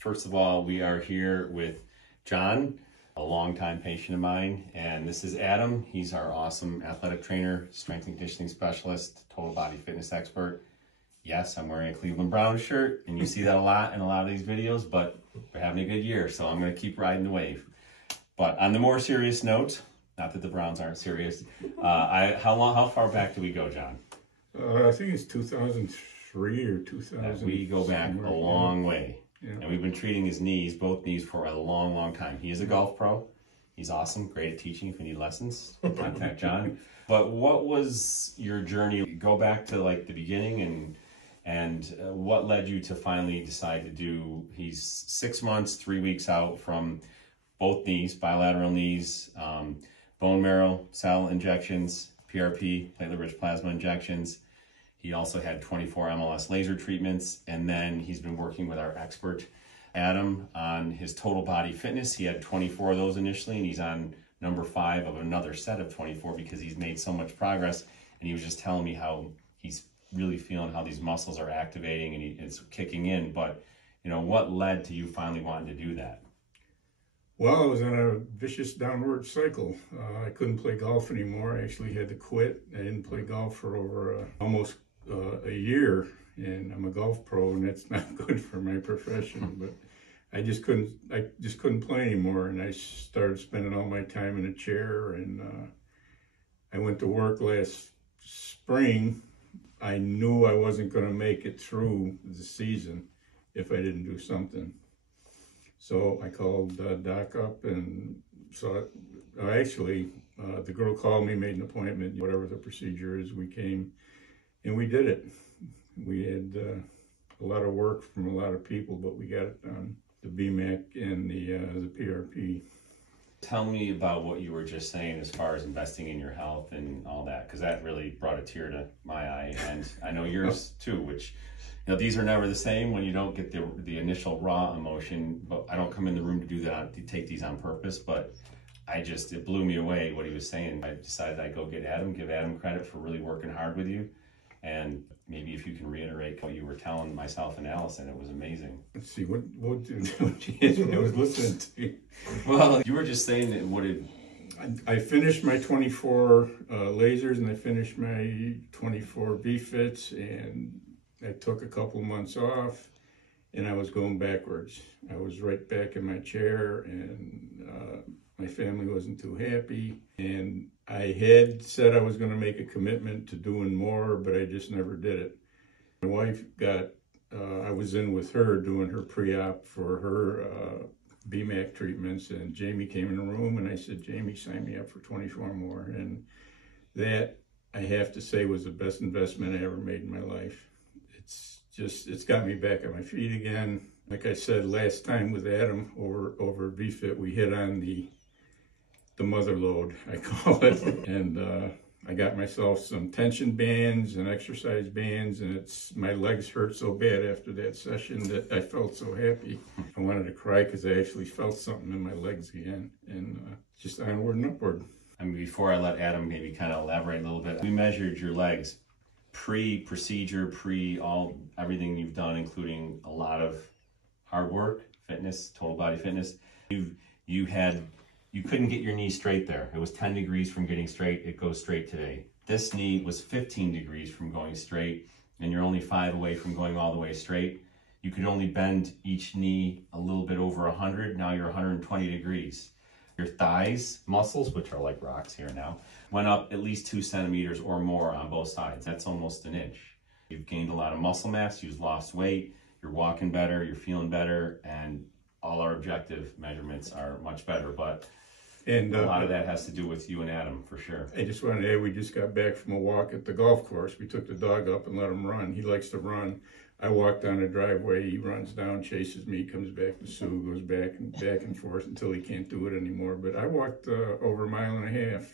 First of all, we are here with John, a longtime patient of mine, and this is Adam. He's our awesome athletic trainer, strength and conditioning specialist, total body fitness expert. Yes, I'm wearing a Cleveland Browns shirt, and you see that a lot in a lot of these videos, but we're having a good year, so I'm going to keep riding the wave. But on the more serious note, not that the Browns aren't serious, how far back do we go, John? I think it's 2003 or 2000. We go back a long way. Yeah. And we've been treating his knees, both knees, for a long, long time. He is a golf pro. He's awesome, great at teaching. If you need lessons, contact John. But what was your journey? Go back to like the beginning, and what led you to finally decide to do? He's 6 months, 3 weeks out from both knees, bilateral knees, bone marrow cell injections, PRP, platelet rich plasma injections. He also had 24 MLS laser treatments, and then he's been working with our expert, Adam, on his total body fitness. He had 24 of those initially, and he's on number 5 of another set of 24 because he's made so much progress. And he was just telling me how he's really feeling how these muscles are activating and it's kicking in. But, you know, what led to you finally wanting to do that? Well, I was on a vicious downward cycle. I couldn't play golf anymore. I actually had to quit. I didn't play golf for over almost a year, and I'm a golf pro, and that's not good for my profession. But I just couldn't play anymore, and I started spending all my time in a chair. And I went to work last spring. I knew I wasn't going to make it through the season if I didn't do something. So I called Doc up and saw it. The girl called me, made an appointment, whatever the procedure is. We came and we did it. We had a lot of work from a lot of people, but we got it done. The BMAC and the PRP. Tell me about what you were just saying as far as investing in your health and all that, because that really brought a tear to my eye, and I know yours too, which, you know, these are never the same when you don't get the initial raw emotion. But I don't come in the room to do that, to take these on purpose, but it blew me away what he was saying. I decided I'd go get Adam, give Adam credit for really working hard with you. And maybe if you can reiterate what you were telling myself and Allison, it was amazing. Let's see, what I was listening to you. Well, you were just saying that I finished my 24 lasers, and I finished my 24 V-fits, and I took a couple months off, and I was going backwards. I was right back in my chair, and my family wasn't too happy, and I had said I was going to make a commitment to doing more, but I just never did it. My wife I was in with her doing her pre-op for her BMAC treatments, and Jamie came in the room, and I said, Jamie, sign me up for 24 more. And that, I have to say, was the best investment I ever made in my life. It's got me back on my feet again. Like I said last time with Adam over VFit, we hit on the mother load, I call it. And I got myself some tension bands and exercise bands, and my legs hurt so bad after that session that I felt so happy. I wanted to cry because I actually felt something in my legs again, and just onward and upward. I mean, before I let Adam maybe kind of elaborate a little bit, we measured your legs pre-procedure, everything you've done, including a lot of hard work, fitness, total body fitness. You couldn't get your knee straight there. It was 10 degrees from getting straight. It goes straight today. This knee was 15 degrees from going straight, and you're only 5 away from going all the way straight. You could only bend each knee a little bit over 100. Now you're 120 degrees. Your thighs muscles, which are like rocks here now, went up at least 2 centimeters or more on both sides. That's almost an inch. You've gained a lot of muscle mass. You've lost weight. You're walking better. You're feeling better. And all our objective measurements are much better. But a lot of that has to do with you and Adam, for sure. I just wanted to add, we just got back from a walk at the golf course. We took the dog up and let him run. He likes to run. I walk down the driveway, he runs down, chases me, comes back to Sue, goes back and forth until he can't do it anymore. But I walked over 1.5 miles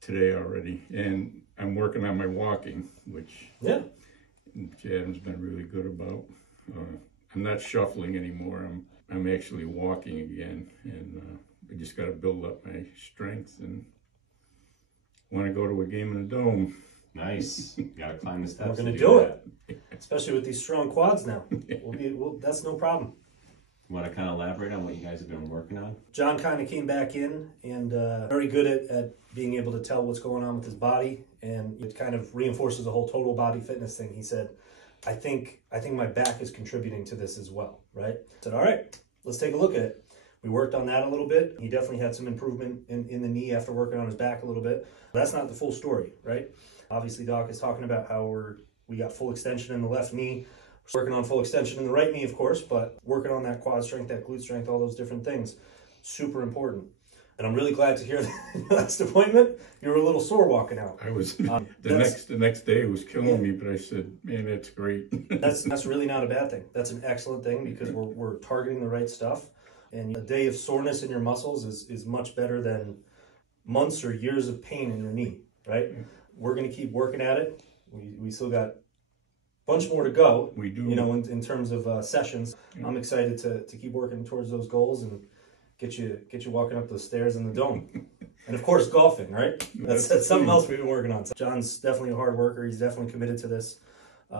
today already, and I'm working on my walking, which Adam's been really good about. I'm not shuffling anymore. I'm actually walking again, and I just got to build up my strength and want to go to a game in the Dome. Nice. You got to climb the steps. We're going to do it, especially with these strong quads now. That's no problem. You want to kind of elaborate on what you guys have been working on? John kind of came back in and very good at being able to tell what's going on with his body, and it kind of reinforces the whole total body fitness thing. He said, I think my back is contributing to this as well, right? I said, all right, let's take a look at it. We worked on that a little bit. He definitely had some improvement in the knee after working on his back a little bit. That's not the full story, right? Obviously, Doc is talking about how we got full extension in the left knee. We're working on full extension in the right knee, of course, but working on that quad strength, that glute strength, all those different things, super important. And I'm really glad to hear that last appointment, you were a little sore walking out. I was, the next day it was killing me, but I said, man, that's great. That's really not a bad thing. That's an excellent thing because we're targeting the right stuff. And a day of soreness in your muscles is much better than months or years of pain in your knee, right? We're going to keep working at it. We still got a bunch more to go. We do. You know, in terms of sessions. Yeah. I'm excited to keep working towards those goals and get you walking up those stairs in the dome. And of course, golfing, right? That's something else we've been working on. So John's definitely a hard worker. He's definitely committed to this.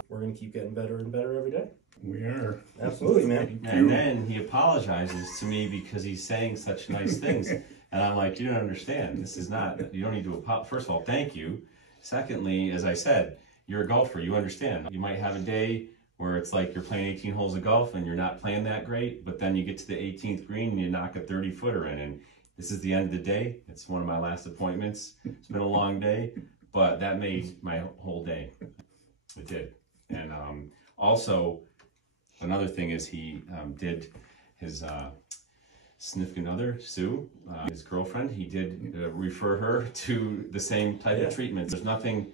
We're going to keep getting better and better every day. We are. Absolutely, man. And then he apologizes to me because he's saying such nice things. And I'm like, you don't understand. This is not, you don't need to apologize. First of all, thank you. Secondly, as I said, you're a golfer. You understand. You might have a day where it's like you're playing 18 holes of golf and you're not playing that great, but then you get to the 18th green and you knock a 30-footer in. And this is the end of the day. It's one of my last appointments. It's been a long day, but that made my whole day. It did. And also, another thing is he did his significant other, Sue, his girlfriend, he did refer her to the same type of treatment. There's nothing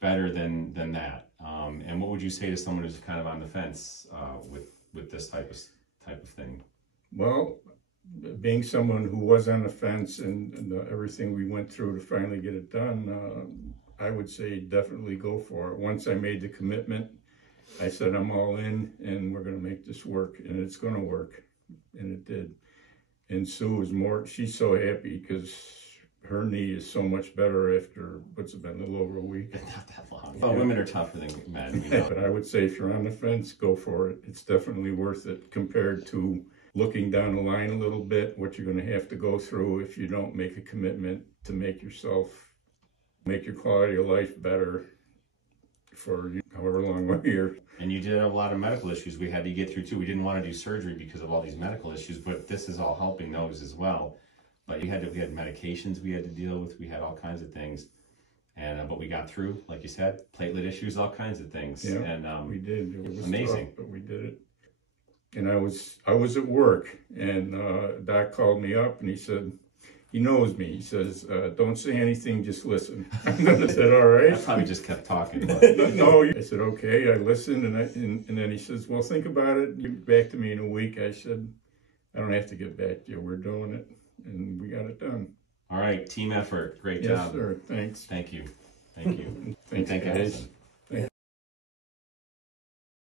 better than that. And what would you say to someone who's kind of on the fence with this type of thing? Well, being someone who was on the fence and everything we went through to finally get it done, I would say definitely go for it. Once I made the commitment, I said I'm all in and we're going to make this work, and it's going to work, and it did. And Sue is she's so happy because her knee is so much better after, what's it been, a little over a week? Not that long. Well, women are tougher than men. You know? But I would say if you're on the fence, go for it. It's definitely worth it compared to looking down the line a little bit, what you're going to have to go through if you don't make a commitment to make your quality of life better for however long we're here. And you did have a lot of medical issues we had to get through too. We didn't want to do surgery because of all these medical issues, but this is all helping those as well. But we had medications we had to deal with. We had all kinds of things, and but we got through, like you said, platelet issues, all kinds of things. Yeah, and we did. It was amazing, tough, but we did it. And I was at work, and Doc called me up, and he said, he knows me. He says, don't say anything, just listen. I said, all right. I probably just kept talking. No, I said, okay. I listened, and then he says, well, think about it. Get back to me in a week. I said, I don't have to get back to you. We're doing it, and we got it done. All right, team effort. Great job. Yes, sir. Thanks. Thank you. Thank you. Thanks, guys.